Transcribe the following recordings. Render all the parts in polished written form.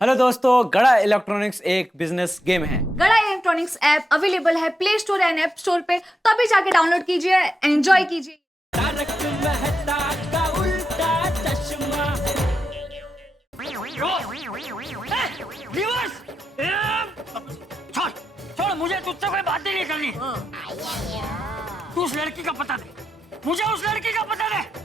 Hello दोस्तों, गड़ा electronics एक बिजनेस गेम है। गड़ा इलेक्ट्रॉनिक्स ऐप अवेलेबल है play store and app store पे, तो अभी जाके डाउनलोड कीजिए, एंजॉय कीजिए। तारक मेहता का उल्टा चश्मा। रिवर्स। छोड़ छोड़, मुझे तुझसे कोई बात नहीं करनी। तू उस लड़की का पता दे, मुझे उस लड़की का पता दे।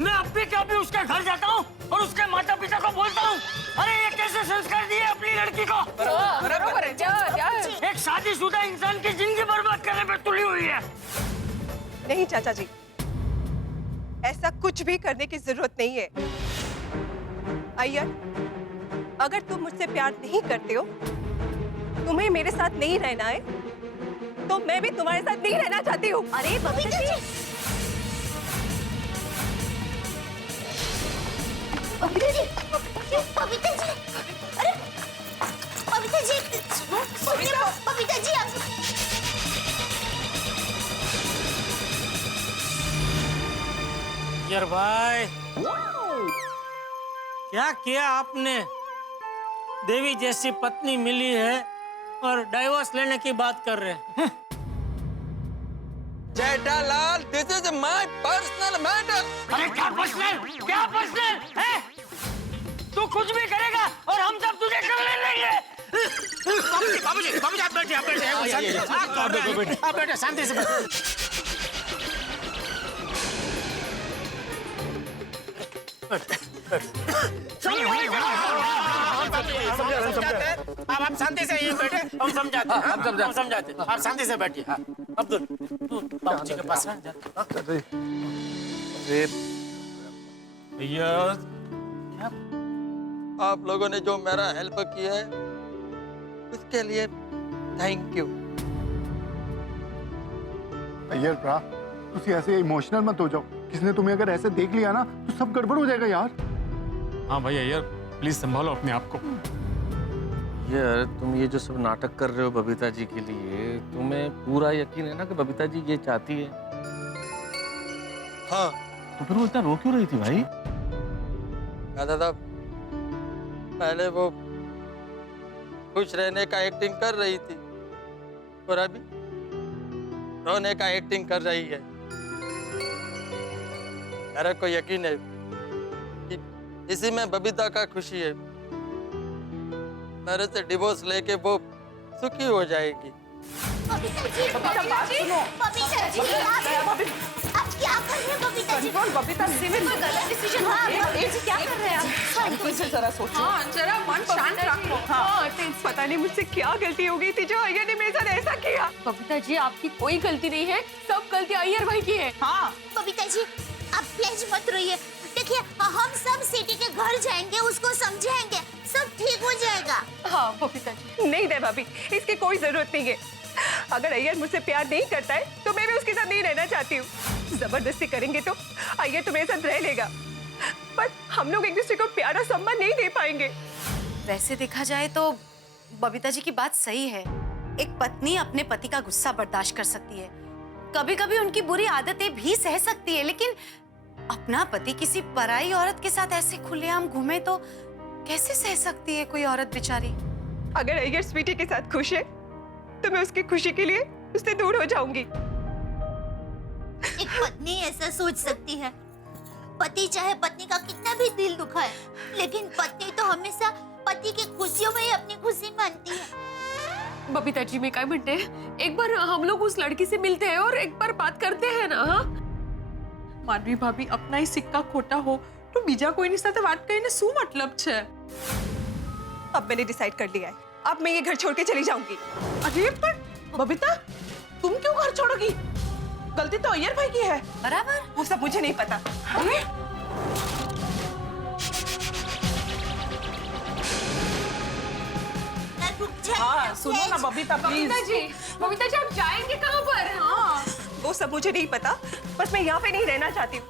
मैं अब भी कभी उसके घर जाता हूँ और उसके माता पिता को बोलता हूँ, अरे ये कैसे संस्कार दिए अपनी लड़की को। बराबर है। क्या एक शादीशुदा इंसान की जिंदगी बर्बाद करने पर तुली हुई है। नहीं चाचा जी, ऐसा कुछ भी करने की जरूरत नहीं है। अय्यर, अगर तुम मुझसे प्यार नहीं करते हो, तुम्हें मेरे साथ नहीं रहना है, तो मैं भी तुम्हारे साथ नहीं रहना चाहती हूँ। अरे बबीता जी, बबीता जी, बबीता जी, अरे बबीता जी, सुनिए बबीता जी, आप यार भाई, क्या किया आपने? देवी जैसी पत्नी मिली है और डाइवोर्स लेने की बात कर रहे हैं। Jethalal, this is my personal matter. अरे क्या पर्सनल है? तू कुछ भी करेगा और हम सब तुझे कर लेंगे। बाबूजी आप बैठिए, आप बैठे शांति से बैठिए। आप शांति से ये बैठे, हम समझाते हैं। हम समझाते हैं, आप शांति से बैठिए। अब्दुल, तू बाबूजी के पास रह जा। भैया, आप लोगों ने जो मेरा हेल्प किया है उसके लिए थैंक यू। अय्यर भरा, तुसी ऐसे इमोशनल मत हो जाओ। किसने तुम्हें अगर ऐसे देख लिया ना तो सब गड़बड़ हो जाएगा यार। हाँ भाई अय्यर, प्लीज संभालो अपने आप को। यार, तुम ये जो सब नाटक कर रहे हो बबीता जी के लिए, तुम्हें पूरा यकीन है ना कि बबीता जी ये चाहती है? हाँ। तो फिर वो इतना रो क्यों रही थी भाई? दादा, पहले वो खुश रहने का एक्टिंग कर रही थी और अभी रोने का एक्टिंग कर रही है। मेरे को यकीन है कि इसी में बबीता का खुशी है। मेरे से डिवोर्स लेके वो सुखी हो जाएगी। बबीता जी, बबीता जी, बबीता जी, आप क्या कर रहे हैं बबीता जी? बबीता सिविल गलत डिसीजन। हाँ, बबीता जी क्या कर रहे हैं आप? मुझे जरा सोचो। हाँ, जरा मन शांत रखो। हाँ, पता नहीं मुझसे क्या गलती हो गई थी जो अय्यर ने मेरे साथ ऐसा किया। बबीता जी, आपकी कोई गलती नहीं है, सब गलती अय्यर भाई की है। हाँ, बबीता जी, आप प्लीज मत रोइए। देखिए, हम सब सिटी के घर जाएंगे, उसको समझाएंगे, सब ठीक हो जाएगा। हाँ बबीता जी। नहीं दे भाभी, इसकी कोई जरूरत नहीं है। अगर अय्यर मुझसे प्यार नहीं करता है तो मैं भी उसके साथ नहीं रहना चाहती हूँ। जबरदस्ती करेंगे तो अय्यर तो मेरे साथ रह लेगा, पर हम लोग एक दूसरे को प्यारा सम्मान नहीं दे पाएंगे। वैसे देखा जाए तो बबीता जी की बात सही है। एक पत्नी अपने पति का गुस्सा बर्दाश्त कर सकती है, कभी कभी उनकी बुरी आदतें भी सह सकती है, लेकिन अपना पति किसी पराई औरत के साथ ऐसे खुलेआम घूमे तो कैसे सह सकती है कोई औरत बेचारी। अगर अय्यर स्वीटी के साथ खुश है तो मैं उसकी खुशी के लिए उससे दूर हो जाऊंगी। एक पत्नी ऐसा सोच सकती है। पति चाहे पत्नी का कितना भी दिल दुखाए, लेकिन पत्नी तो हमेशा पति की खुशियों में ही अपनी खुशी मानती है। बबीता जी, मैं काय म्हणते, एक बार हम लोग उस लड़की से मिलते हैं और एक बार बात करते हैं ना। हाँ માનવી ભાભી अपना ही सिक्का खोटा हो तो बीजा कोईनी સાથે વાત કરીને શું मतलब છે? अब मैंने डिसाइड कर लिया है, अब मैं ये घर छोड़ के चली जाऊंगी। अरे पर बबीता, तुम क्यों घर छोड़ोगी? गलती तो अय्यर भाई की है। बराबर। वो सब मुझे नहीं पता। अरे हाँ, सुनो ना बबीता प्लीज। बबीता जी, आप जाएंगे कहाँ पर? हाँ वो सब मुझे नहीं पता, बस मैं यहाँ पे नहीं रहना चाहती हूँ।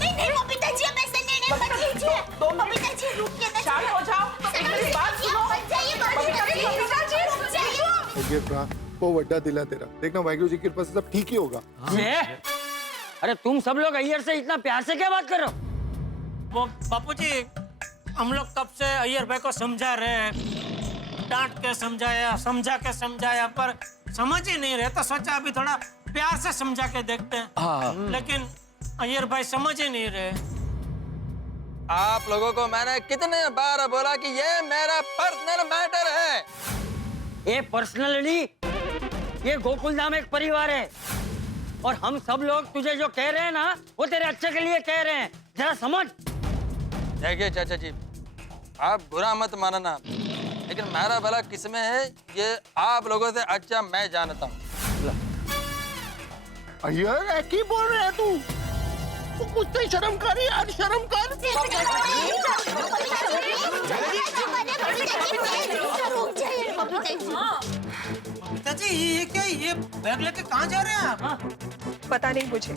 नहीं नहीं बबीता जी, अब ऐसा निर्णय मत लीजिए। बबीता जी रुकिए ना। शांत हो जाओ, एक मेरी बात सुनो। मत जाइए बबीता जी, रुक जाइए। अय्यर भरा, वो वड्डा दिला तेरा। देखना वाहिगुरु जी की कृपा से सब ठीक ही होगा। अरे तुम सब लोग अय्यर से इतना प्यार से क्या बात कर रहे हो? वो बापूजी, हम लोग कब से अय्यर भाई को समझा रहे हैं, डांट के समझाया, समझा के समझाया, पर समझ ही नहीं रहे, तो सोचा अभी थोड़ा प्यार से समझा के देखते हैं। लेकिन अय्यर भाई समझ ही नहीं रहे। आप लोगों को मैंने कितने बार बोला कि ये मेरा पर्सनल मैटर है। ये पर्सनली, ये गोकुल धाम एक परिवार है और हम सब लोग तुझे जो कह रहे हैं ना, वो तेरे अच्छे के लिए कह रहे हैं, जरा समझ। देखिए चाचा जी, आप बुरा मत मानना, लेकिन मेरा भला किसमें है ये आप लोगों से अच्छा मैं जानता हूँ। अय्यर की बोल रहे है तू कुछ तो शर्म कर यार, शर्म कर। पिताजी ये क्या, ये बैग लेके कहाँ जा रहे हैं आप? पता नहीं मुझे,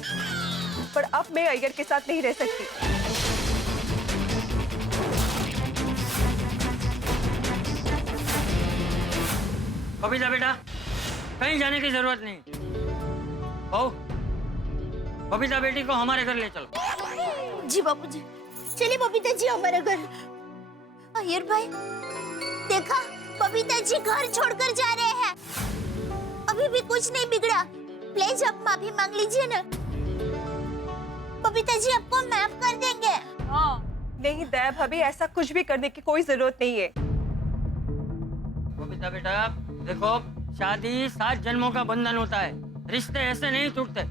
पर अब मैं अय्यर के साथ नहीं रह सकती। बबीता बेटा, कहीं जाने की जरूरत नहीं। बहू, बबीता बेटी को हमारे घर ले चलो। जी बापूजी, चलिए बबीता जी हमारे घर। अय्यर भाई, देखा बबीता जी घर छोड़कर जा रहे हैं। अभी भी कुछ नहीं बिगड़ा, प्लीज आप माफी मांग लीजिए ना। बबीता जी आपको माफ कर देंगे। नहीं दया भाभी, ऐसा कुछ भी करने की कोई जरूरत नहीं है। बबीता बेटा देखो, शादी 7 जन्मों का बंधन होता है, रिश्ते ऐसे नहीं टूटते।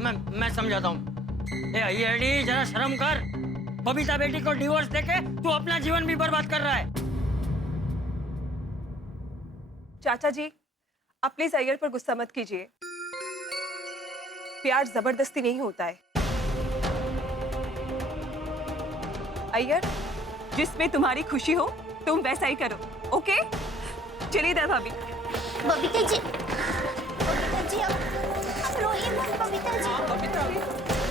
मैं समझाता हूँ। ए अय्यरडी, जरा शर्म कर। बबीता बेटी को डिवोर्स देके तू अपना जीवन भी बर्बाद कर रहा है। चाचा जी, आप प्लीज अय्यर पर गुस्सा मत कीजिए। प्यार जबरदस्ती नहीं होता है। अय्यर, जिसमें तुम्हारी खुशी हो तुम वैसा ही करो, ओके? चलिए दया भाभी। बबीता जी, बबीता जी आप रोइए मत। बबीता जी,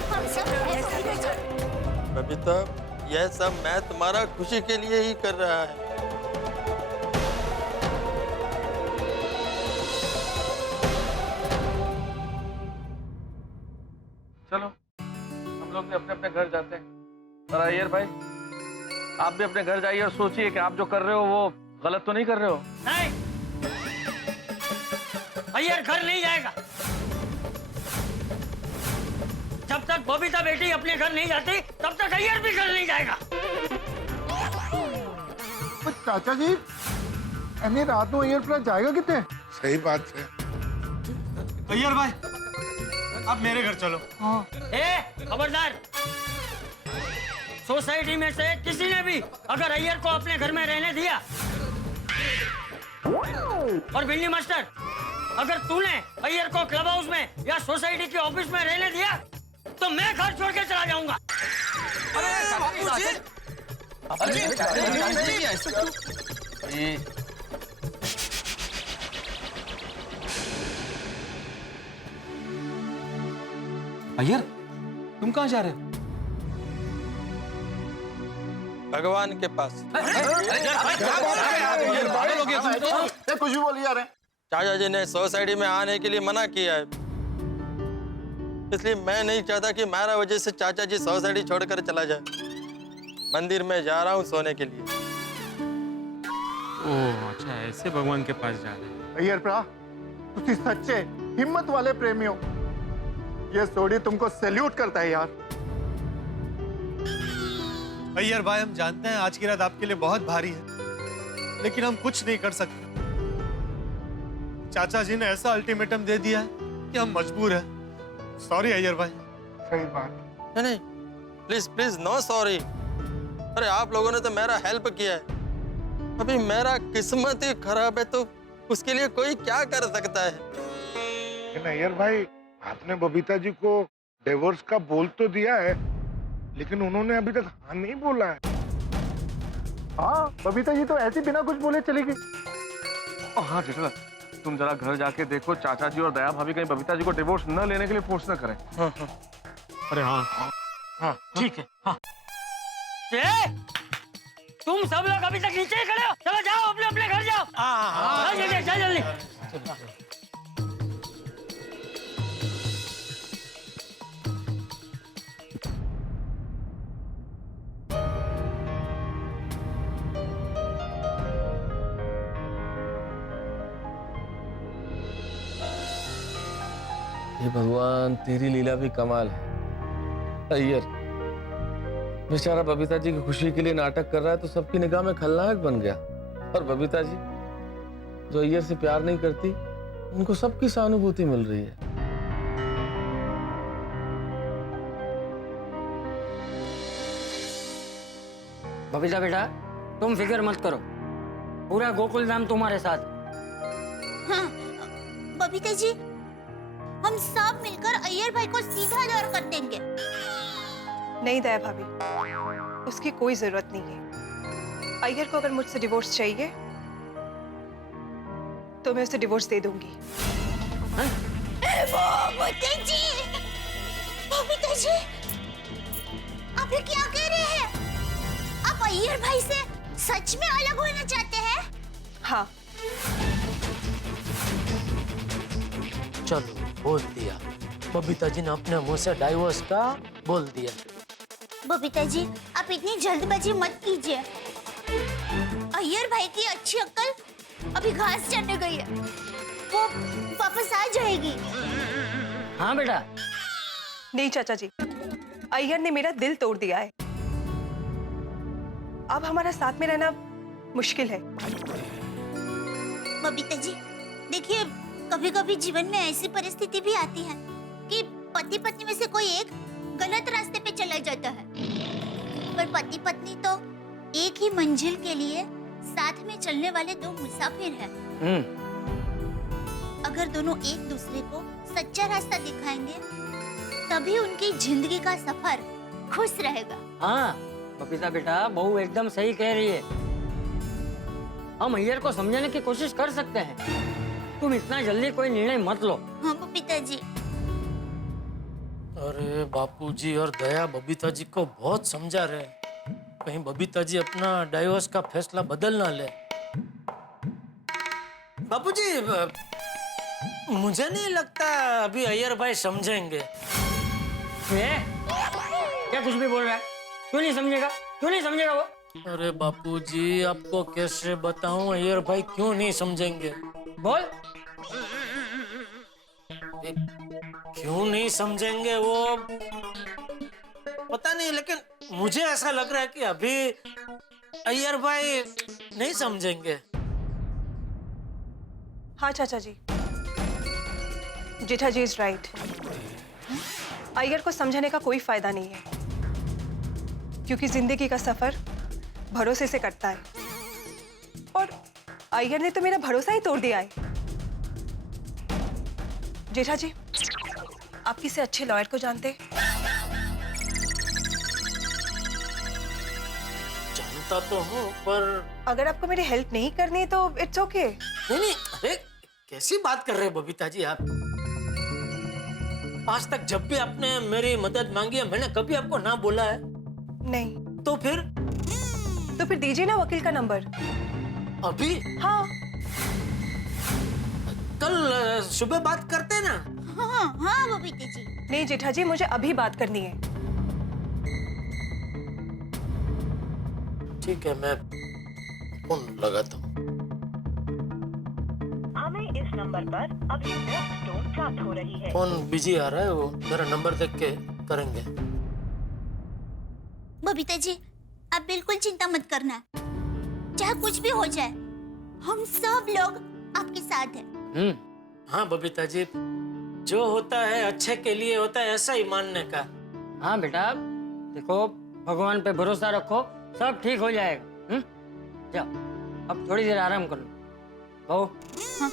हम सब हैं बबीता जी। बबीता, यह सब मैं तुम्हारा खुशी के लिए ही कर रहा है। चलो हम लोग भी अपने अपने घर जाते हैं। और अय्यर भाई, आप भी अपने घर जाइए और सोचिए कि आप जो कर रहे हो वो गलत तो नहीं कर रहे हो। नहीं, अय्यर घर नहीं जाएगा। जब तक बबीता बेटी अपने घर नहीं जाती, तब तक अय्यर भी घर नहीं जाएगा। चाचा जी, एनी रात में अय्यर पर जाएगा कितने? सही बात है। अय्यर भाई, आप मेरे घर चलो। ए, खबरदार! सोसाइटी में से किसी ने भी अगर अय्यर को अपने घर में रहने दिया, और बिल्ली मास्टर, अगर तूने अय्यर को क्लब हाउस में या सोसाइटी के ऑफिस में रहने दिया, तो मैं घर छोड़ के चला जाऊंगा। अय्यर, तुम कहाँ जा रहे हो? भगवान के पास। कुछ भी बोली जा रहे हैं। चाचा जी ने सोसाइटी में आने के लिए मना किया है, इसलिए मैं नहीं चाहता कि मेरा वजह से चाचा जी सोसाइटी छोड़कर चला जाए। मंदिर में जा रहा हूँ सोने के लिए। ओह अच्छा, ऐसे भगवान के पास जा रहे हैं। अय्यर प्रा, तुसी सच्चे हिम्मत वाले प्रेमी हो। ये सोडी तुमको सैल्यूट करता है यार। अय्यर भाई, हम जानते हैं आज की रात आपके लिए बहुत भारी है, लेकिन हम कुछ नहीं कर सकते। चाचा जी ने ऐसा अल्टीमेटम दे दिया है कि हम मजबूर हैं। सॉरी अय्यर भाई। सही बात। नहीं, प्लीज प्लीज नो सॉरी। अरे आप लोगों ने तो मेरा हेल्प किया है, अभी मेरा किस्मत ही खराब है, तो उसके लिए कोई क्या कर सकता है? लेकिन अय्यर भाई, आपने बबीता जी को डिवोर्स का बोल तो दिया है, लेकिन उन्होंने अभी तक हाँ नहीं बोला है। हाँ, बबीता जी तो ऐसे बिना कुछ बोले चली गई। हाँ जेठा, तुम जरा घर जाके देखो चाचा जी और दया भाभी कहीं बबीता जी को डिवोर्स न लेने के लिए फोर्स न करें। अरे हाँ हाँ ठीक है। हाँ, तुम सब लोग अभी तक नीचे ही खड़े हो, चलो जाओ अपने अपने घर जाओ। हाँ जल्दी जल्दी। हे भगवान, तेरी लीला भी कमाल है। अय्यर बेचारा बबीता जी की खुशी के लिए नाटक कर रहा है तो सबकी निगाह में खलनायक बन गया। और बबीता जी जो अय्यर से प्यार नहीं करती, उनको सबकी सहानुभूति मिल रही है। बबीता बेटा, तुम फिक्र मत करो, पूरा गोकुल धाम तुम्हारे साथ। हाँ, बबीता जी, हम सब मिलकर अय्यर भाई को सीधा दौर कर देंगे। नहीं दया भाभी, उसकी कोई जरूरत नहीं है। अय्यर को अगर मुझसे डिवोर्स चाहिए तो मैं उसे डिवोर्स दे दूंगी। बबीता जी, बबीता जी, आप ये क्या कह रहे हैं? आप अय्यर भाई से सच में अलग होना चाहते हैं? हाँ। चलो, बोल दिया। बबीता जी ने अपने मुंह से डाइवोर्स का बोल दिया। बबीता जी, आप इतनी जल्दबाजी मत कीजिए। अय्यर भाई की अच्छी अक्ल अभी घास चढ़ने गई है, वो वापस आ जाएगी। हाँ बेटा। नहीं चाचा जी, अय्यर ने मेरा दिल तोड़ दिया है। अब हमारा साथ में रहना मुश्किल है। बबीता जी, देखिए, कभी कभी जीवन में ऐसी परिस्थिति भी आती है कि पति पत्नी में से कोई एक गलत रास्ते पे चला जाता है, पर पति पत्नी तो एक ही मंजिल के लिए साथ में चलने वाले दो मुसाफिर हैं। अगर दोनों एक दूसरे को सच्चा रास्ता दिखाएंगे, तभी उनकी जिंदगी का सफर खुश रहेगा। हाँ बबीता बेटा, बहू एकदम सही कह रही है। हम अय्यर को समझाने की कोशिश कर सकते हैं, तुम इतना जल्दी कोई निर्णय मत लो। हाँ बबीता जी। अरे बापूजी और दया बबीता जी को बहुत समझा रहे हैं, कहीं बबीता जी अपना डाइवोर्स का फैसला बदल ना ले। बापूजी, मुझे नहीं लगता अभी अय्यर भाई समझेंगे। क्या कुछ भी बोल रहा है? क्यों नहीं समझेगा? क्यों नहीं समझेगा वो? अरे बापूजी, आपको कैसे बताऊं अय्यर भाई क्यों नहीं समझेंगे? बोल। क्यों नहीं समझेंगे वो पता नहीं, लेकिन मुझे ऐसा लग रहा है कि अभी अय्यर भाई नहीं समझेंगे। हाँ चाचा जी, जेठा जी इज राइट। अय्यर को समझाने का कोई फायदा नहीं है, क्योंकि जिंदगी का सफर भरोसे से कटता है, और अय्यर ने तो मेरा भरोसा ही तोड़ दिया है। जेठा जी, आप किसी अच्छे लॉयर को जानते? जानता तो हूँ, पर अगर आपको मेरी हेल्प नहीं करनी तो इट्स ओके। नहीं, अरे कैसी बात कर रहे हैं बबीता जी आप? आज तक जब भी आपने मेरी मदद मांगी है, मैंने कभी आपको ना बोला है? नहीं। तो फिर दीजिए ना वकील का नंबर। अभी? हाँ। कल सुबह बात करते हैं ना? हाँ हाँ बबीता जी। नहीं जेठा जी, मुझे अभी बात करनी है। ठीक है, मैं फोन लगाता हूँ। हमें इस नंबर पर अभी व्यस्त टोन प्राप्त हो रही है। फोन बिजी आ रहा है, वो मेरा नंबर देख के करेंगे। बबीता जी, आप बिल्कुल चिंता मत करना, चाहे कुछ भी हो जाए, हम सब लोग आपके साथ हैं। हाँ बबीता जी, जो होता है अच्छे के लिए होता है, ऐसा ही मानने का। हाँ बेटा, देखो भगवान पे भरोसा रखो, सब ठीक हो जाएगा। जाओ, अब थोड़ी देर आराम कर लो। बहू। हाँ।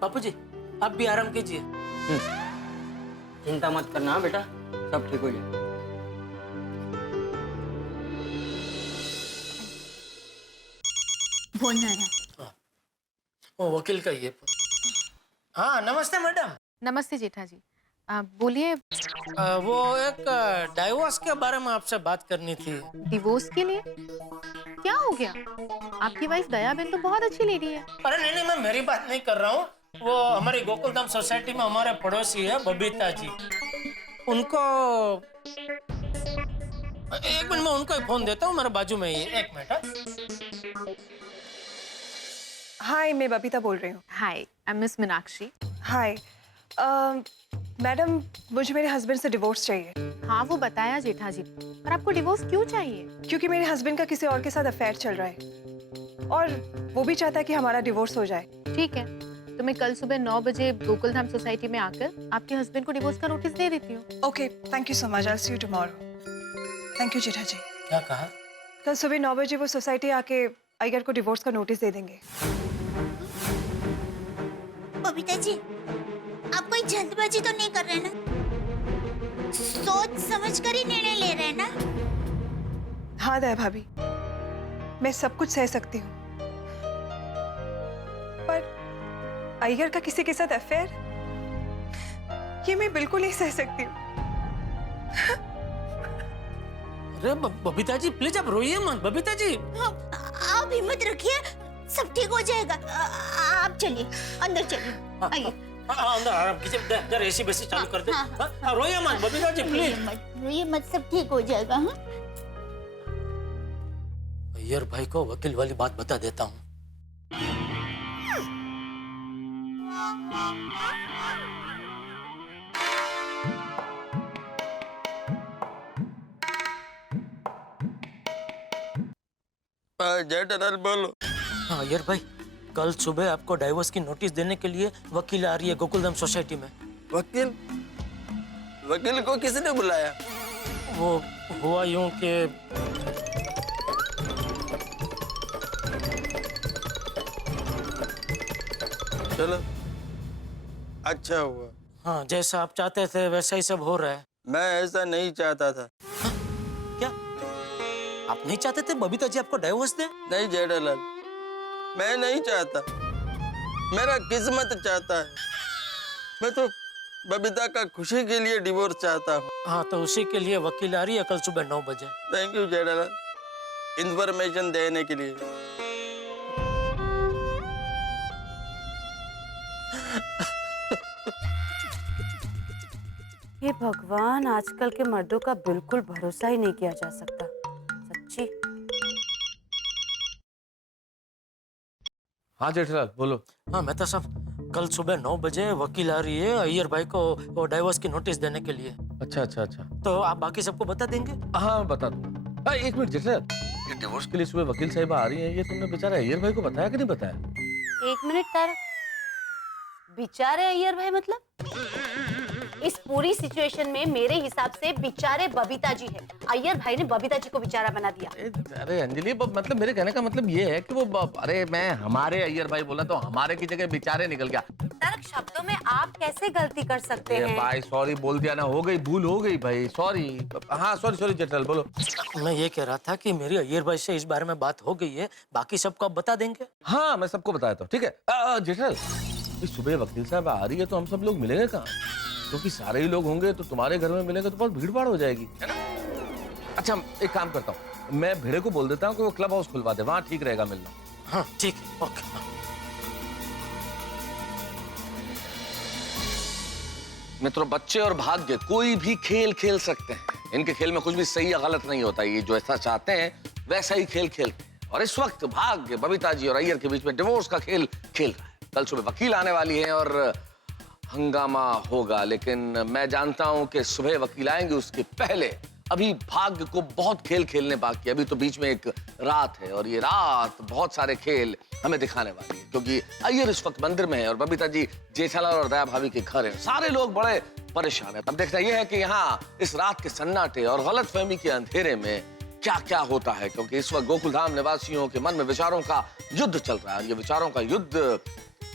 बापूजी, आप भी आराम कीजिए। चिंता मत करना बेटा, सब ठीक हो जाएगा। बोलना है। वो वकील का ये। हाँ नमस्ते मैडम। नमस्ते जेठा जी, बोलिए। वो एक डाइवोर्स के बारे में आपसे बात करनी थी। डिवोर्स के लिए? क्या हो गया? आपकी वाइफ दया बेन तो बहुत अच्छी लेडी है। अरे नहीं, मैं मेरी बात नहीं कर रहा हूँ, वो हमारी गोकुलधाम सोसाइटी में हमारे पड़ोसी है बबीता जी, उनको एक मिनट में उनको ही फोन देता हूँ, मेरे बाजू में ही। एक मिनट। हाय, मैं बबीता बोल रही हूँ। Hi, I am miss Meenakshi. Hi, madam मुझे मेरे हस्बैंड से डिवोर्स चाहिए। हाँ वो बताया जेठा जी, पर आपको डिवोर्स क्यों चाहिए? क्योंकि मेरे हस्बैंड का किसी और के साथ अफेयर चल रहा है और वो भी चाहता है कि हमारा डिवोर्स हो जाए। ठीक है, तो मैं कल सुबह 9 बजे गोकुलधाम सोसाइटी में आकर आपके हस्बैंड को डिवोर्स का नोटिस दे देती हूँ। Okay, thank you so much, I will see you tomorrow. Thank you Jetha ji. क्या कहा? कल सुबह 9 बजे वो सोसाइटी आके अय्यर को डिवोर्स का नोटिस दे देंगे। बबीता जी, आप कोई जल्दबाजी तो नहीं कर रहे ना? सोच समझ कर ही निर्णय ले रहे हैं ना? हाँ दया भाभी, मैं सब कुछ सह सकती हूँ, पर अय्यर का किसी के साथ अफेयर, ये मैं बिल्कुल नहीं सह सकती हूँ। अरे बबीता जी प्लीज आप रोइए मत बबीता जी। आप हिम्मत रखिए, सब ठीक हो जाएगा। आप चलिए, अंदर चलिए, आइए। अंदर आराम कीजिए, जरा एसी बेसी चालू कर दे। रोइए मत बबीता जी प्लीज। रोइए मत, सब ठीक हो जाएगा। हाँ अय्यर भाई को वकील वाली बात बता देता हूँ। जेठालाल बोलो। हाँ अय्यर भाई, कल सुबह आपको डाइवोर्स की नोटिस देने के लिए वकील आ रही है गोकुलधाम सोसाइटी में। वकील? वकील को किसने बुलाया? वो हुआ यूं कि चलो अच्छा हुआ। हाँ जैसा आप चाहते थे वैसा ही सब हो रहा है। मैं ऐसा नहीं चाहता था। क्या आप नहीं चाहते थे बबीता जी आपको डाइवोर्स दे? नहीं जेठालाल, मैं नहीं चाहता, मेरा किस्मत चाहता है। मैं तो बबीता का खुशी के लिए डिवोर्स चाहता हूँ। हाँ तो उसी के लिए वकील आ रही है कल सुबह 9 बजे। थैंक यू जेठालाल, इंफॉर्मेशन देने के लिए। हे भगवान, आजकल के मर्दों का बिल्कुल भरोसा ही नहीं किया जा सकता, सच्ची। हाँ जेठालाल बोलो। हाँ मेहता साहब, कल सुबह 9 बजे वकील आ रही है अय्यर भाई को वो डाइवोर्स की नोटिस देने के लिए। अच्छा अच्छा अच्छा, तो आप बाकी सबको बता देंगे? हाँ बता दूंगा। एक मिनट जेठालाल, ये डिवोर्स के लिए सुबह वकील साहिबा आ रही है, ये तुमने बेचारा अय्यर भाई को बताया कि नहीं बताया? 1 मिनट तारक, बेचारे अय्यर भाई मतलब? इस पूरी सिचुएशन में मेरे हिसाब से बेचारे बबीता जी है। अय्यर भाई ने बबीता जी को बेचारा बना दिया। अरे अंजलि, मतलब मेरे कहने का मतलब ये है कि वो अरे मैं हमारे अय्यर भाई बोला तो हमारे की जगह बेचारे निकल गया। तारक, शब्दों में आप कैसे गलती कर सकते हैं? भाई सॉरी बोल दिया ना, हो गई भूल हो गई भाई, सॉरी। हाँ सॉरी जेठालाल बोलो। मैं ये कह रहा था कि मेरी अय्यर भाई से इस बारे में बात हो गई है, बाकी सबको आप बता देंगे? हाँ मैं सबको बताया था, ठीक है। जेठालाल, सुबह वकील साहब आ रही है तो हम सब लोग मिलेंगे कहाँ? क्योंकि सारे ही लोग होंगे तो तुम्हारे घर में मिलेंगे तो बहुत भीड़ भाड़ हो जाएगी, है ना? अच्छा एक काम करता हूँ, मैं भिड़े को बोल देता हूँ कि वो क्लब हाउस खुलवा दे, वहाँ ठीक रहेगा मिलना। हाँ ठीक है, ओके। मित्रों, बच्चे और भाग्य कोई भी खेल खेल सकते हैं। इनके खेल में कुछ भी सही या गलत नहीं होता, ये जो ऐसा चाहते हैं वैसा ही खेल खेलते हैं। और इस वक्त भाग्य बबीता जी और अय्यर के बीच में डिवोर्स का खेल खेल रहा है। कल सुबह वकील आने वाली है और हंगामा होगा, लेकिन मैं जानता हूं कि सुबह वकील आएंगे उसके पहले अभी भाग्य को बहुत खेल खेलने बाकी है। अभी तो बीच में एक रात है और ये रात बहुत सारे खेल हमें दिखाने वाली है, क्योंकि अय्यर इस वक्त मंदिर में है और बबीता जी जेठालाल और दया भाभी के घर है। सारे लोग बड़े परेशान हैं। अब देखना यह है कि यहाँ इस रात के सन्नाटे और गलतफहमी के अंधेरे में क्या क्या होता है, क्योंकि इस वक्त गोकुलधाम निवासियों के मन में विचारों का युद्ध चल रहा है। ये विचारों का युद्ध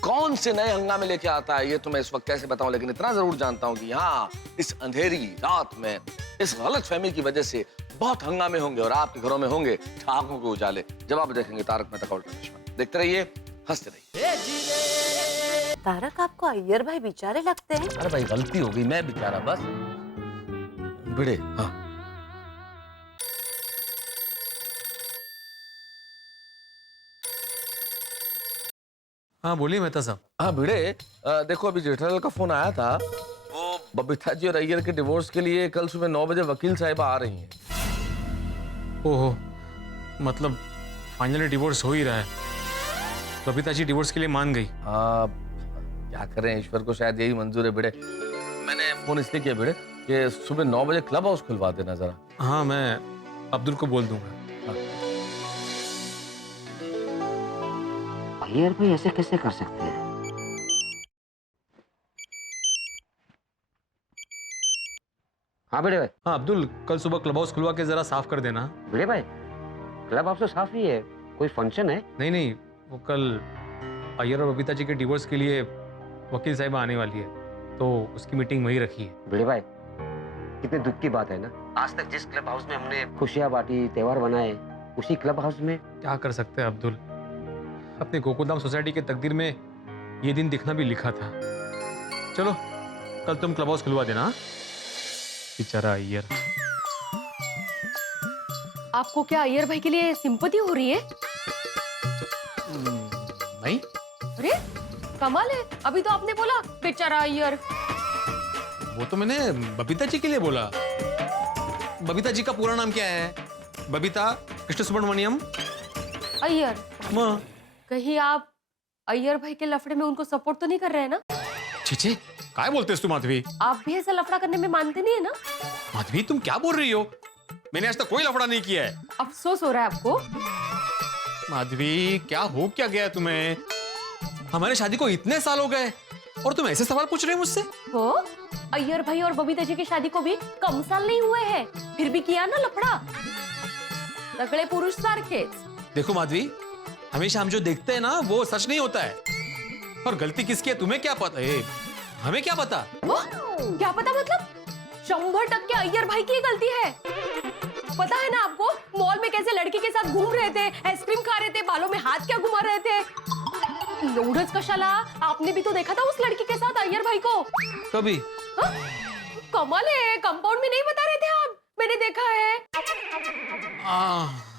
कौन से नए हंगामे लेके आता है ये तो मैं इस वक्त कैसे बताऊं, लेकिन इतना जरूर जानता हूं कि यहाँ इस अंधेरी रात में इस गलतफहमी की वजह से बहुत हंगामे होंगे और आपके घरों में होंगे आंखों के उजाले। जब आप देखेंगे तारक मेहता का उल्टा चश्मा, देखते रहिए, हंसते रहिए। तारक, आपको अय्यर भाई बेचारे लगते हैं? अरे भाई गलती हो गई, मैं बेचारा बस भिड़े। हाँ हाँ बोलिए मेहता साहब। हाँ भिड़े, देखो अभी जेठालाल का फोन आया था, वो बबीता जी और अय्यर के डिवोर्स के लिए कल सुबह 9 बजे वकील साहिबा आ रही हैं। ओहो, मतलब फाइनली डिवोर्स हो ही रहा है। बबीता जी डिवोर्स के लिए मान गई? क्या करें, ईश्वर को शायद यही मंजूर है भिड़े। मैंने फोन इसलिए किया भिड़े कि सुबह 9 बजे क्लब हाउस खुलवा देना जरा। हाँ, मैं अब्दुल को बोल दूंगा। अय्यर भाई ऐसे कैसे कर सकते हैं? हाँ भिड़े भाई। हाँ अब्दुल, कल सुबह क्लब हाउस खुलवा के जरा साफ कर देना। भिड़े भाई, क्लब हाउस तो साफ ही है, कोई फंक्शन है? नहीं, वो कल अय्यर और बबीता जी के डिवोर्स के लिए वकील साहिबा आने वाली है, तो उसकी मीटिंग वहीं रखी है। भिड़े भाई, कितने दुख की बात है ना, आज तक जिस क्लब हाउस में हमने खुशियां बांटी, त्योहार बनाए, उसी क्लब हाउस में। क्या कर सकते हैं अब्दुल, अपने गोकुलधाम सोसाइटी के तकदीर में ये दिन दिखना भी लिखा था। चलो कल तुम क्लब हाउस खुलवा देना। बेचारा अय्यर। आपको क्या अय्यर भाई के लिए सिंपैथी हो रही है? नहीं। अरे कमाल है, अभी तो आपने बोला बेचारा अय्यर। वो तो मैंने बबीता जी के लिए बोला। बबीता जी का पूरा नाम क्या है? बबीता कृष्ण सुब्रमण्यम अय्यर। माँ। कहीं आप अय्यर भाई के लफड़े में उनको सपोर्ट तो नहीं कर रहे हैं ना? छीछे, काय बोलते तू माधवी? आप भी ऐसा लफड़ा करने में मानते नहीं है ना? माधवी तुम क्या बोल रही हो? मैंने आज तक कोई लफड़ा नहीं किया है। अफसोस हो रहा है आपको? माधवी क्या हो क्या गया तुम्हें? हमारे शादी को इतने साल हो गए और तुम ऐसे सवाल पूछ रहे हो मुझसे? हो, अय्यर भाई और बबीता जी की शादी को भी कम साल नहीं हुए हैं, फिर भी किया ना लफड़ा। तगड़े पुरुष सारखे। देखो माधवी, हमेशा हम जो देखते हैं ना वो सच नहीं होता है, और गलती किसकी है तुम्हें क्या पता है? हमें क्या पता? क्या पता मतलब? 100% अय्यर भाई की गलती है। पता है ना आपको, मॉल में कैसे लड़की के साथ घूम रहे थे, आइसक्रीम खा रहे थे, बालों में हाथ क्या घुमा रहे थे। लोडस का शाला, आपने भी तो देखा था उस लड़की के साथ अय्यर भाई को। कभी? कमाल है, कंपाउंड में नहीं बता रहे थे आप, मैंने देखा है।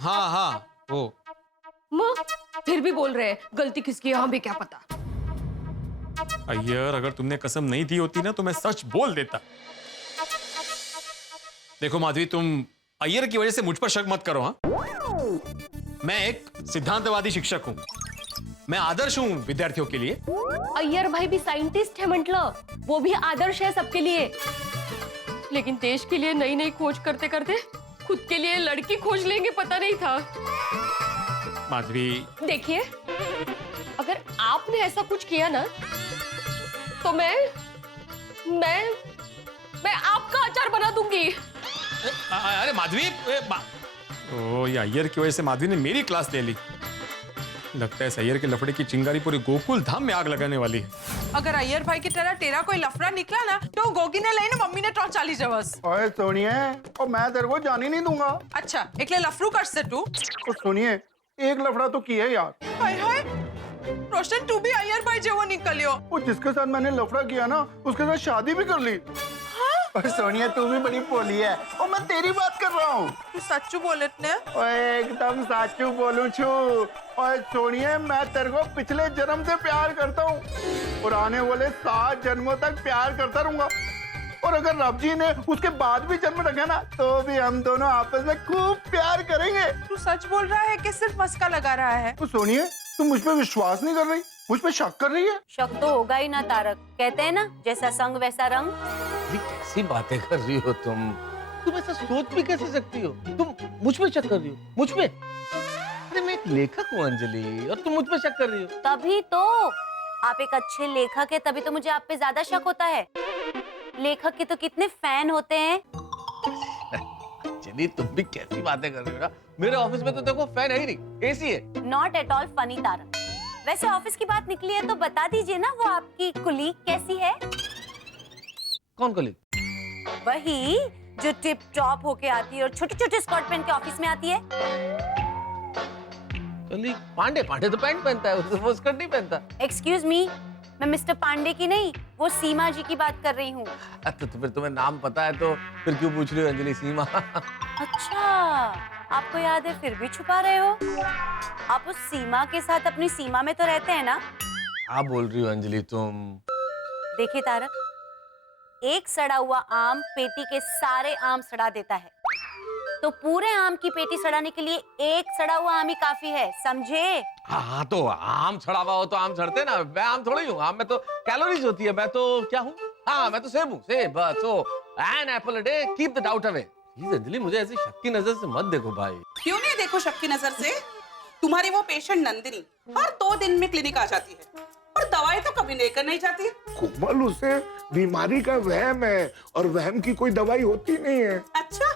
हाँ वो। फिर भी बोल रहे हैं गलती किसकी है, हमें क्या पता। अय्यर, अगर तुमने कसम नहीं दी होती ना तो मैं सच बोल देता। देखो माधवी, तुम अय्यर की वजह से मुझ पर शक मत करो। हाँ, मैं एक सिद्धांतवादी शिक्षक हूँ, मैं आदर्श हूँ विद्यार्थियों के लिए। अय्यर भाई भी साइंटिस्ट है मतलब, वो भी आदर्श है सबके लिए। लेकिन देश के लिए नई नई खोज करते करते खुद के लिए लड़की खोज लेंगे, पता नहीं था। माधवी देखिए, अगर आपने ऐसा कुछ किया ना तो मैं आपका अचार बना दूंगी। अरे माधवी, ओ ये अय्यर की वजह से माधवी ने मेरी क्लास ले ली। लगता है अय्यर के लफड़े की चिंगारी पूरी गोकुल धाम में आग लगाने वाली है। अगर अय्यर भाई की तरह तेरा कोई लफड़ा निकला ना तो गोगी ने लई ना मम्मी ने टॉर्च चाली जवस। ओए सोनिए, और मैं तेरे को जाने नहीं दूंगा। अच्छा, एकले लफड़ू कर से तू? तो सुनिए, एक लफड़ा तो किया यार। हाय हाय, रोशन तू भी अय्यर भाई जेवो निकलियो। वो जिसके साथ मैंने लफड़ा किया ना उसके साथ शादी भी कर ली। और सोनिया तू भी बड़ी भोली है, और मैं तेरी बात कर रहा हूँ। तू सच्चू बोले ने? ओए एकदम साचू बोलूं छू। और सोनिया, मैं तेरे को पिछले जन्म से प्यार करता हूँ और आने वाले 7 जन्मों तक प्यार करता रहूंगा। और अगर रब जी ने उसके बाद भी जन्म रखा ना तो भी हम दोनों आपस में खूब प्यार करेंगे। तू सच बोल रहा है कि सिर्फ मस्का लगा रहा है? तो सोनिया, तुम मुझ पे विश्वास नहीं कर रही, मुझ पे शक कर रही है? शक तो होगा ही ना तारक, कहते हैं ना जैसा संग वैसा रंग। कैसी बातें कर रही हो तुम ऐसा सोच भी कैसे सकती हो? तुम मुझ पे शक कर रही हो? मुझ पे? अरे मैं एक लेखक हूँ अंजलि, और तुम मुझ पे शक कर रही हो? तभी तो आप एक अच्छे लेखक है, तभी तो मुझे आप पे ज्यादा शक होता है। लेखक के तो कितने फैन होते हैं। अंजलि तुम भी कैसी बातें कर रही हो? मेरे ऑफिस में तो देखो फैन है ही नहीं, एसी है। Not at all funny Tarak. वैसे ऑफिस की बात निकली है तो बता दीजिए ना, वो आपकी कुलीग कैसी है? कौन कुलीग? वही जो टिप टॉप होके आती है और छोटे छोटे स्कर्ट पहन के ऑफिस में आती है। कुलीग पांडे तो पैंट पहनता है, वो स्कर्ट नहीं पहनता। एक्सक्यूज मी, मैं मिस्टर पांडे की नहीं, वो सीमा जी की बात कर रही हूँ। तो फिर तुम्हें नाम पता है तो फिर क्यों पूछ रही हो अंजलि? सीमा। अच्छा, आपको याद है फिर भी छुपा रहे हो? आप उस सीमा के साथ अपनी सीमा में तो रहते हैं ना? क्या बोल रही हो अंजलि तुम? देखिए तारक, एक सड़ा हुआ आम पेटी के सारे आम सड़ा देता है, तो पूरे आम की पेटी सड़ाने के लिए एक सड़ा हुआ आम ही काफी है, समझे? हाँ तो आम छड़ा हुआ हो तो आम छड़ते ना, मैं आम थोड़ी हूँ, आम में तो कैलोरीज होती है, मैं तो क्या हूँ, हाँ मैं तो सेब हूँ, सेब बस। So an apple a day keep the doubt away. Please Anjali मुझे ऐसी शक की नजर से मत देखो भाई। क्यों नहीं देखो शक की नजर से? तुम्हारी वो पेशेंट नंदिनी हर 2 दिन में क्लिनिक आ जाती है और दवाई तो कभी लेकर नहीं जाती। कोमल, उसे बीमारी का वहम है और वहम की कोई दवाई होती नहीं है। अच्छा,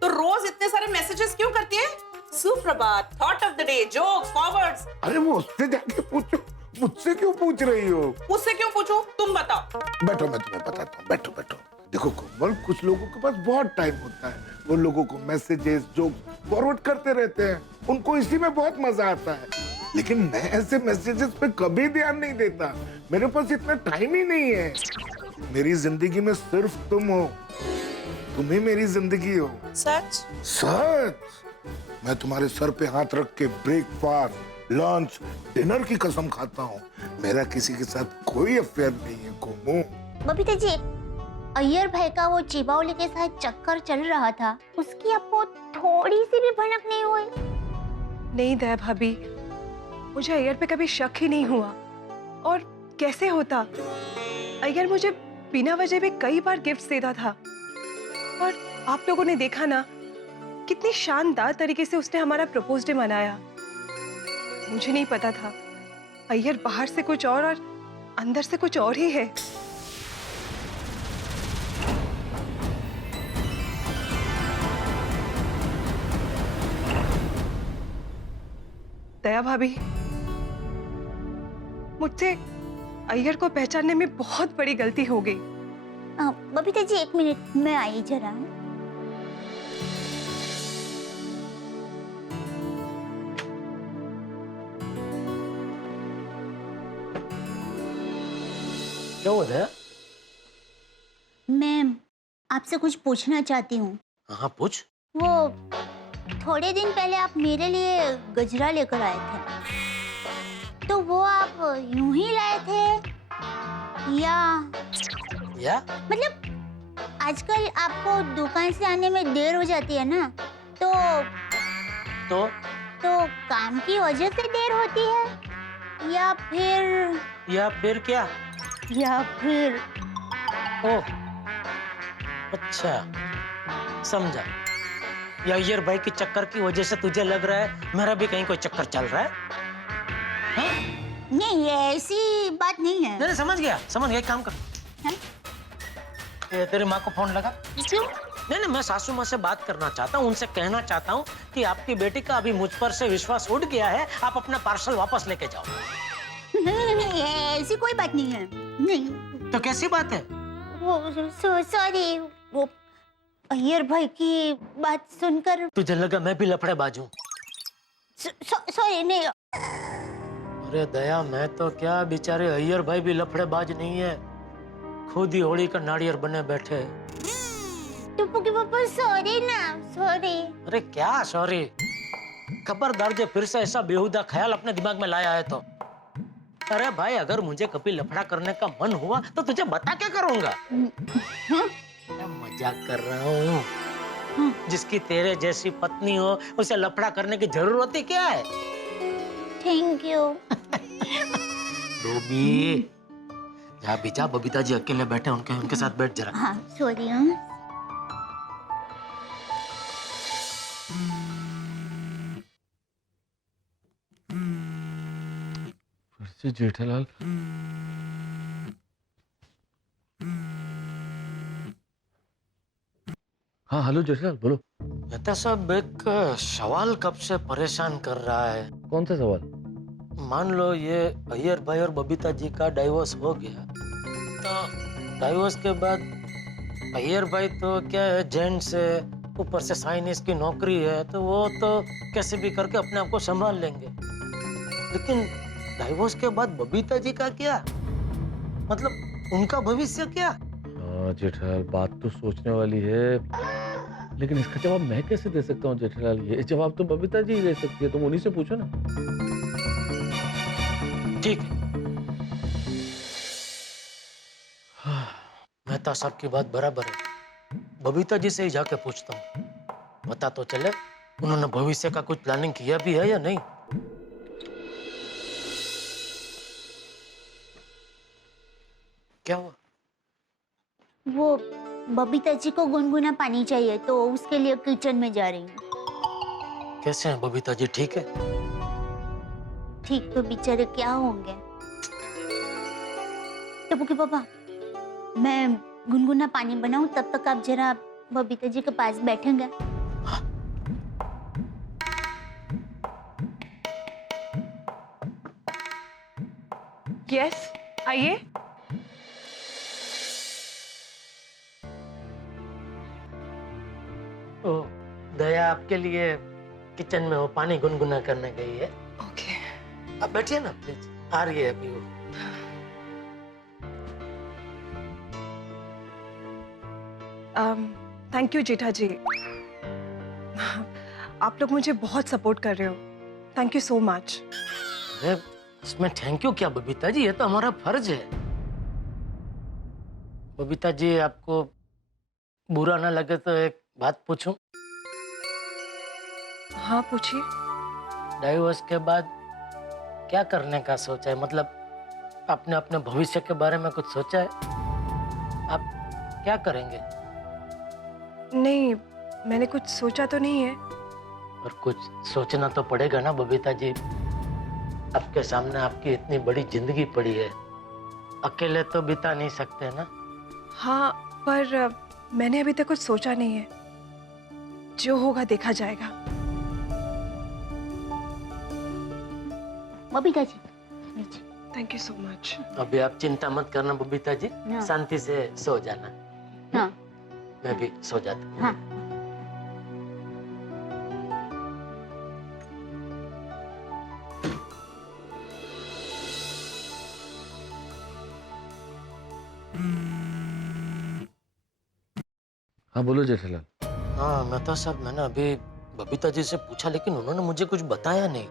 तो रोज इतने सारे मैसेजेस क्यों करती है? सुप्रभात, thought of the day, jokes, forwards. अरे वो उससे जाके पूछो, मुझसे क्यों पूछ रही हो? मुझसे क्यों पूछूं? तुम बताओ। बैठो, मैं तुम्हें बताता हूँ, बैठो बैठो। देखो कोमल, कुछ लोगों के पास बहुत टाइम होता है, वो लोगों को मैसेजेस, जोक्स फॉरवर्ड करते रहते हैं, उनको इसी में बहुत मजा आता है। लेकिन मैं ऐसे मैसेजेस पे कभी ध्यान नहीं देता, मेरे पास इतना टाइम ही नहीं है। मेरी जिंदगी में सिर्फ तुम हो, तुम ही मेरी जिंदगी हो। सच? सच। मैं तुम्हारे सर पे हाथ रख के ब्रेकफास्ट, लंच, डिनर की कसम खाता हूँ, मेरा किसी के साथ कोई अफेयर नहीं है कोमो। बबीता जी, अय्यर भाई का वो चिबावली के साथ चक्कर चल रहा था, उसकी आपको थोड़ी सी भी भनक नहीं हुई? नहीं दया भाभी, मुझे अय्यर पे कभी शक ही नहीं हुआ। और कैसे होता? अय्यर मुझे बिना वजह भी कई बार गिफ्ट्स देता था और आप लोगों ने देखा ना कितनी शानदार तरीके से उसने हमारा प्रपोज डे मनाया। मुझे नहीं पता था अय्यर बाहर से कुछ और अंदर से कुछ और ही है। दया भाभी, मुझसे अय्यर को पहचानने में बहुत बड़ी गलती हो गई। बबीता जी 1 मिनट, मैं आई जरा। क्या हुआ है? मैं आपसे कुछ पूछना चाहती हूँ। हाँ पूछ। वो थोड़े दिन पहले आप मेरे लिए गजरा लेकर आए थे, तो वो आप यूं ही लाए थे या मतलब आजकल आपको दुकान से आने में देर हो जाती है ना, तो काम की वजह से देर होती है या फिर क्या? या फिर ओह अच्छा, समझा। या अय्यर भाई की चक्कर की वजह से तुझे लग रहा है मेरा भी कहीं कोई चक्कर चल रहा है? नहीं, ऐसी बात नहीं है। नहीं, समझ गया। एक काम कर, तेरी माँ को फोन लगा। क्यों? नहीं, मैं सासू माँ से बात करना चाहता हूँ, उनसे कहना चाहता हूँ कि आपकी बेटी का अभी मुझ पर से विश्वास उठ गया है, आप अपना पार्सल वापस लेके जाओ। नहीं, ऐसी कोई बात नहीं है। नहीं। तो कैसी बात है? वो सॉरी, वो अय्यर भाई की बात सुनकर तुझे लगा मैं भी लफड़ेबाज हूँ? सॉरी, नहीं। अरे दया, मैं तो क्या, बेचारे अय्यर भाई भी लफड़ेबाज नहीं है, खुद ही होली का नारियल बने बैठे। टुप्पू के पापा सॉरी ना, सॉरी। अरे क्या सॉरी? खबरदार जो फिर से ऐसा बेहुदा ख्याल अपने दिमाग में लाया है तो। अरे भाई, अगर मुझे कभी लफड़ा करने का मन हुआ तो तुझे बता क्या करूंगा? मजाक कर रहा हूँ। जिसकी तेरे जैसी पत्नी हो उसे लफड़ा करने की जरूरत ही क्या है? Thank you. डोबी, जा बिचा, बबीता जी अकेले बैठे, उनके साथ बैठ जरा। हाँ सॉरी। फिर से जेठालाल। हाँ हेलो जेठालाल, बोलो। मेहता साहब, एक सवाल कब से परेशान कर रहा है। कौन सा सवाल? मान लो ये अय्यर भाई और बबीता जी का डाइवोर्स हो गया, तो डाइवोर्स के बाद अय्यर भाई तो क्या है, जेंट्स है, ऊपर से साइनिस की नौकरी है, तो वो तो कैसे भी करके अपने आप को संभाल लेंगे। लेकिन डाइवोर्स के बाद बबीता जी का क्या, मतलब उनका भविष्य क्या? हाँ जेठालाल, बात तो सोचने वाली है, लेकिन इसका जवाब मैं कैसे दे सकता हूँ जेठालाल? ये जवाब तो बबीता जी ही दे सकती है, तुम उन्हीं से पूछो ना। ठीक है, मेहता साहब की बात बराबर है, बबीता जी से ही जाके पूछता हूँ, पता तो चले उन्होंने भविष्य का कुछ प्लानिंग किया भी है या नहीं। क्या हुआ? वो बबीता जी को गुनगुना पानी चाहिए तो उसके लिए किचन में जा रही हूँ। कैसे हैं बबीता जी, ठीक है? ठीक तो बेचारे क्या होंगे। टपुके पापा, मैं गुनगुना पानी बनाऊं, तब तक आप जरा बबीता जी के पास बैठेंगे। यस, आइए। ओ, दया आपके लिए किचन में वो पानी गुनगुना करने गई है। ओके। आप बैठिए ना प्लीज, आ रही है अभी वो। थैंक यू जेठा जी, आप लोग मुझे बहुत सपोर्ट कर रहे हो। Thank you so much. अरे इसमें थैंक यू क्या बबीता जी, ये तो हमारा फर्ज है। बबीता जी, आपको बुरा ना लगे तो एक बात पूछूं? हाँ पूछिए। डाइवोर्स के बाद क्या करने का सोचा है? मतलब आपने अपने भविष्य के बारे में कुछ सोचा है? आप क्या करेंगे? नहीं, मैंने कुछ सोचा तो नहीं है। और कुछ सोचना तो पड़ेगा ना बबीता जी, आपके सामने आपकी इतनी बड़ी जिंदगी पड़ी है, अकेले तो बिता नहीं सकते ना। हाँ, पर मैंने अभी तक कुछ सोचा नहीं है। जो होगा देखा जाएगा। Babita ji, thank you so much. अभी आप चिंता मत करना बबीता जी, हाँ। शांति से सो जाना। हाँ। मैं भी सो जाता हूँ। हाँ। हाँ बोलो जेठालाल। हाँ मैं तो सब, मैंने अभी बबीता जी से पूछा लेकिन उन्होंने मुझे कुछ बताया नहीं।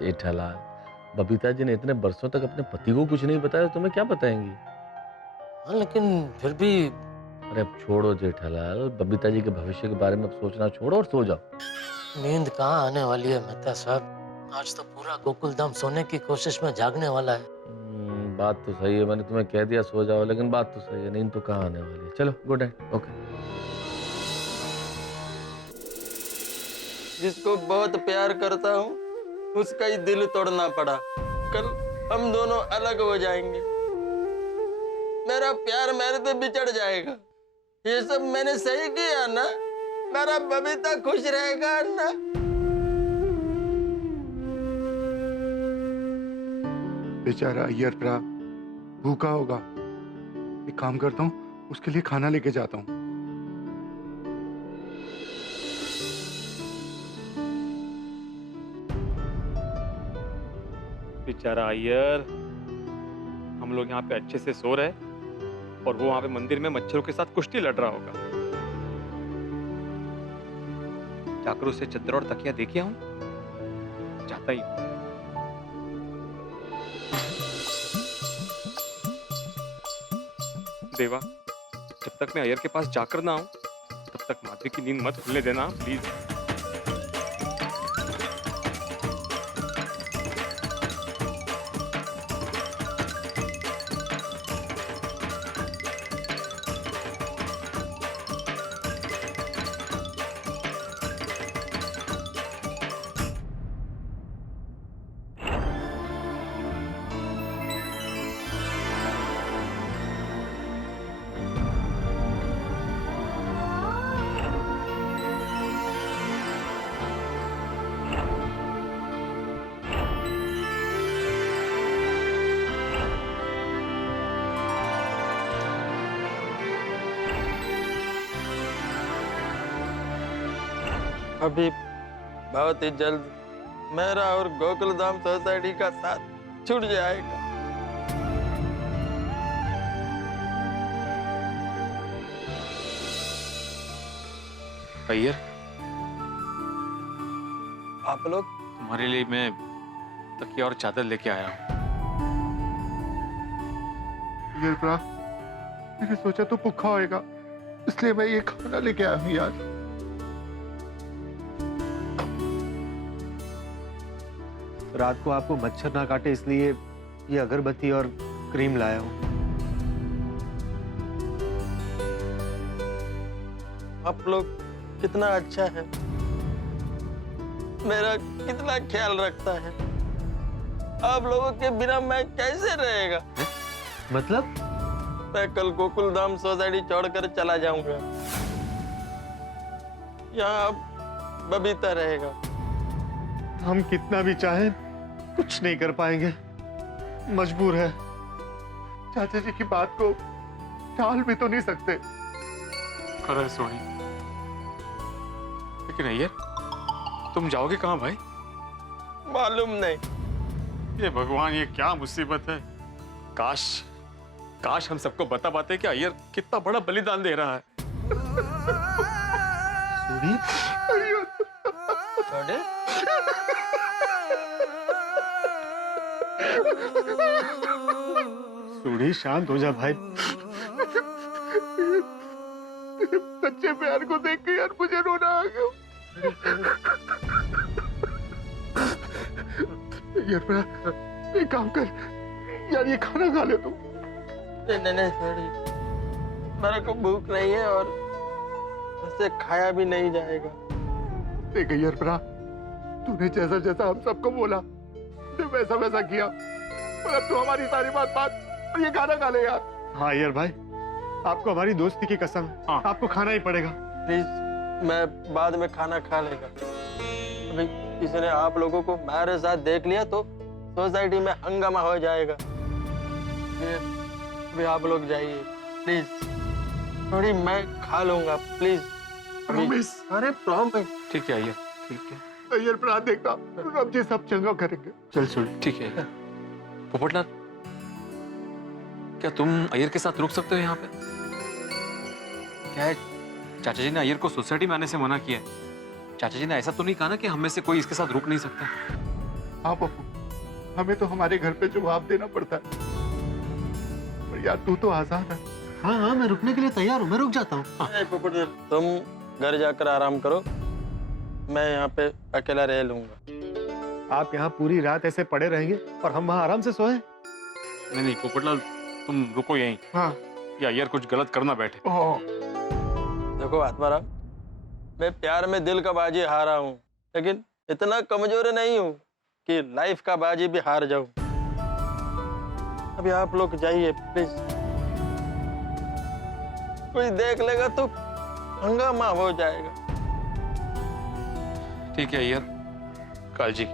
जेठालाल, बबीता जी ने इतने बरसों तक अपने पति को कुछ नहीं बताया, तुम्हें क्या बताएंगी? हाँ लेकिन फिर भी। अरे अब छोड़ो जेठालाल, बबीता जी के भविष्य के बारे में अब सोचना छोड़ो और सो जाओ। नींद कहाँ आने वाली है मेहता साहब, आज तो पूरा गोकुलधाम सोने की कोशिश में जागने वाला है। बात तो सही है, मैंने तुम्हें कह दिया सो जाओ, लेकिन बात तो सही है, नींद तो कहाँ आने वाली है। चलो गुड नाइट। ओके। जिसको बहुत प्यार करता हूँ उसका ही दिल तोड़ना पड़ा। कल हम दोनों अलग हो जाएंगे, मेरा प्यार मेरे से बिछड़ जाएगा। ये सब मैंने सही किया ना? मेरा बबीता खुश रहेगा ना? बेचारा अय्यर प्रा भूखा होगा। एक काम करता हूँ, उसके लिए खाना लेके जाता हूँ। बेचारा अय्यर, हम लोग यहाँ पे अच्छे से सो रहे और वो वहाँ पे मंदिर में मच्छरों के साथ कुश्ती लड़ रहा होगा। जाकर उसे चद्दर और तकिया देखिए हूँ, जाता ही। देवा, जब तक मैं अय्यर के पास जाकर ना आऊं, तब तक माधवी की नींद मत खुलने देना प्लीज। अभी बहुत ही जल्द मेरा और गोकुलधाम सोसाइटी का साथ छूट जाएगा। अय्यर, आप लोग? तुम्हारे लिए मैं तकिया और चादर लेके आया हूँ। अय्यर प्रा, मैंने सोचा तो भूखा होएगा, इसलिए मैं ये खाना लेके आया हूँ यार। रात को आपको मच्छर ना काटे इसलिए ये अगरबत्ती और क्रीम लाया हूँ। आप लोग कितना अच्छा है, मेरा कितना ख्याल रखता है। आप लोगों के बिना मैं कैसे रहेगा? मतलब? मैं कल गोकुल धाम सोसाइटी छोड़कर चला जाऊंगा। यहाँ अब बबीता रहेगा। हम कितना भी चाहें कुछ नहीं कर पाएंगे, मजबूर है। चाचा जी की बात को टाल भी तो नहीं सकते। खरा सोनी, लेकिन अय्यर तुम जाओगे कहाँ भाई? मालूम नहीं। ये भगवान, ये क्या मुसीबत है। काश काश हम सबको बता पाते कि अय्यर कितना बड़ा बलिदान दे रहा है। सूढ़ी शांत हो जा भाई। सच्चे प्यार को देख के यार मुझे रोना आ गया। यार मेरा एक काम कर यार, ये खाना खा ले तू। नहीं सॉरी, मेरे को भूख नहीं है और उससे खाया भी नहीं जाएगा। देख यार प्रा, तूने जैसा जैसा हम सबको बोला तूने वैसा वैसा किया, और अब तू हमारी सारी बात और ये खाना खा ले यार। हाँ यार भाई, आपको हमारी दोस्ती की कसम, आपको खाना ही पड़ेगा। प्लीज, मैं बाद में खाना खा लेगा। अभी किसी ने आप लोगों को मेरे साथ देख लिया तो सोसाइटी में हंगामा हो जाएगा। अभी आप लोग जाइए प्लीज। थोड़ी मैं खा लूंगा प्लीज। प्रॉमिस? अरे प्रॉमिस। ठीक है अय्यर, ठीक है। यार प्रा देखना, अब ये सब चंगा करेंगे। चल सुन, ठीक है। पोपटलाल, क्या तुम अय्यर के साथ रुक सकते हो यहाँ पे? क्या है, चाचा जी ने अय्यर को सोसाइटी में आने से मना किया है। चाचा जी ने ऐसा तो नहीं कहा ना कि हम में से कोई इसके साथ रुक नहीं सकता? हाँ पप्पू, हमें तो हमारे घर पे जवाब देना पड़ता है, पर यार तू तो आजाद है। हाँ हाँ, मैं रुकने के लिए तैयार हूँ, मैं रुक जाता हूँ। तुम घर जाकर आराम करो, मैं यहाँ पे अकेला रह लूंगा। आप यहाँ पूरी रात ऐसे पड़े रहेंगे और हम वहाँ आराम से सोए? नहीं पोपटलाल, तुम रुको यहीं। हाँ। या अय्यर कुछ गलत करना बैठे। देखो आत्माराम, मैं प्यार में दिल का बाजी हारा हूँ, लेकिन इतना कमजोर नहीं हूँ कि लाइफ का बाजी भी हार जाऊं। अभी आप लोग जाइए प्लीज, कोई देख लेगा तो हंगामा हो जाएगा। ठीक है अय्यर, कालजी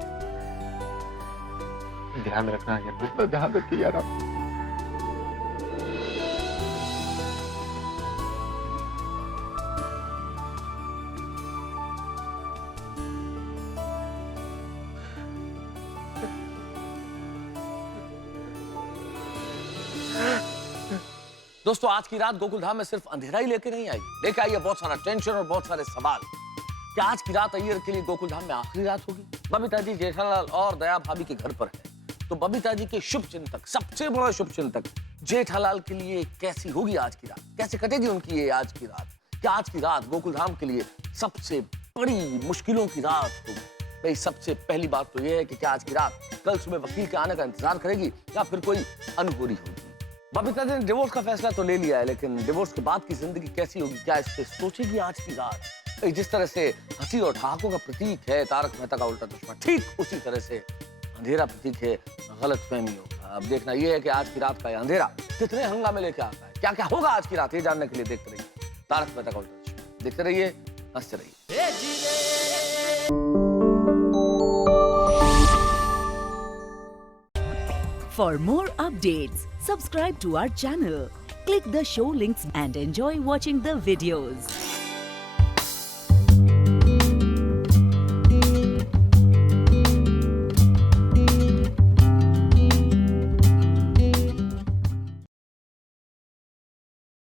ध्यान रखना अय्यर। तो ध्यान रखिए यार आप। दोस्तों, आज की रात गोकुलधाम में सिर्फ अंधेरा ही लेके नहीं आई, लेके आई है बहुत सारा टेंशन और बहुत सारे सवाल। क्या आज की रात अय्यर के लिए गोकुलधाम में आखिरी रात होगी? बबीता जी जेठालाल और दया भाभी के घर पर है, तो बबीता जी के शुभ चिंतक, सबसे बड़ा शुभ चिंतक जेठालाल के लिए कैसी होगी आज की रात? कैसे कटेगी उनकी ये आज की रात? क्या आज की रात गोकुलधाम के लिए सबसे बड़ी मुश्किलों की रात होगी? भाई, सबसे पहली बात तो यह है कि क्या आज की रात कल सुबह वकील के आने का इंतजार करेगी या फिर कोई अनहोनी होगी? बबीता जी ने डिवोर्स का फैसला तो ले लिया है, लेकिन डिवोर्स के बाद की जिंदगी कैसी होगी, क्या इस पे सोचेगी आज की रात? जिस तरह से हंसी और ठहाकों का प्रतीक है तारक मेहता का उल्टा चश्मा, ठीक उसी तरह से अंधेरा प्रतीक है गलतफहमियों का। अब देखना यह है कि आज की रात का अंधेरा कितने हंगामे लेके आता है, क्या क्या होगा आज की रात, ये जानने के लिए देखते रहिए तारक मेहता का उल्टा चश्मा। देखते रहिए, हंसते रहिए। For more updates, subscribe to our channel, click the show links and enjoy watching the videos.